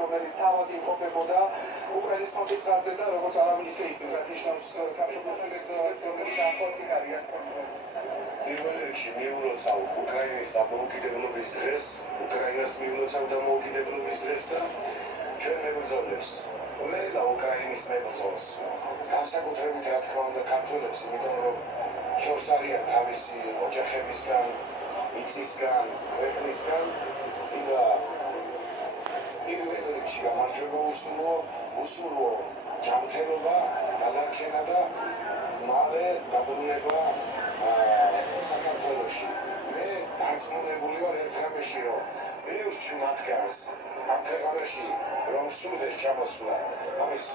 რომელიც თავად იმყოფებოდა უკრაინის კონტექსტზე და როგორც არავინ ისე იცის, რაც ნიშნავს საქართველოს რომელიც ახლოს იქარია. პირველ რიგში მიულოცავ უკრაინის დამოუკიდებლობის დღეს, უკრაინას მიულოცავ დამოუკიდებლობის დღეს და ჩვენ მებრძოლებს, ყველა უკრაინის მებრძოლს. განსაკუთრებით რა თქმა უნდა ქართველებს, იმიტომ რომ შორს არიან თავისი ოჯახებისგან, მიწისგან, ქვეყნისგან და პირველ რიგში გამარჯვება უსურვო ჯანმრთელობა, გადარჩენა და მალე დაბრუნება საქართველოში. მე დარწმუნებული ვარ ერთ რამეში, რომ ბევრს მათგანს ამ ქვეყანაში რომ სურდეს ჩამოსვლა, ამის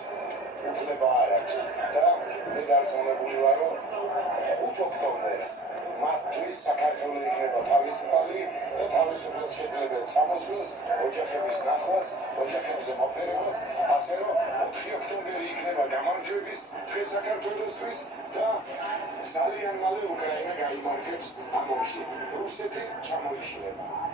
უფლება არ აქვს და მე დარწმუნებული ვარ, რომ 5 ოქტომბერს მათთვის საქართველო იქნება თავისუფალი და თავისუფლად შეძლებენ წამოსვლას, ოჯახების ნახვას, ოჯახებზე მოფერებას, ასე რომ 4 ოქტომბერი იქნება გამარჯვების დღე საქართველოსთვის და ძალიან მალე უკრაინა გაიმარჯვებს ამ ომში. რუსეთი ჩამოიშლება.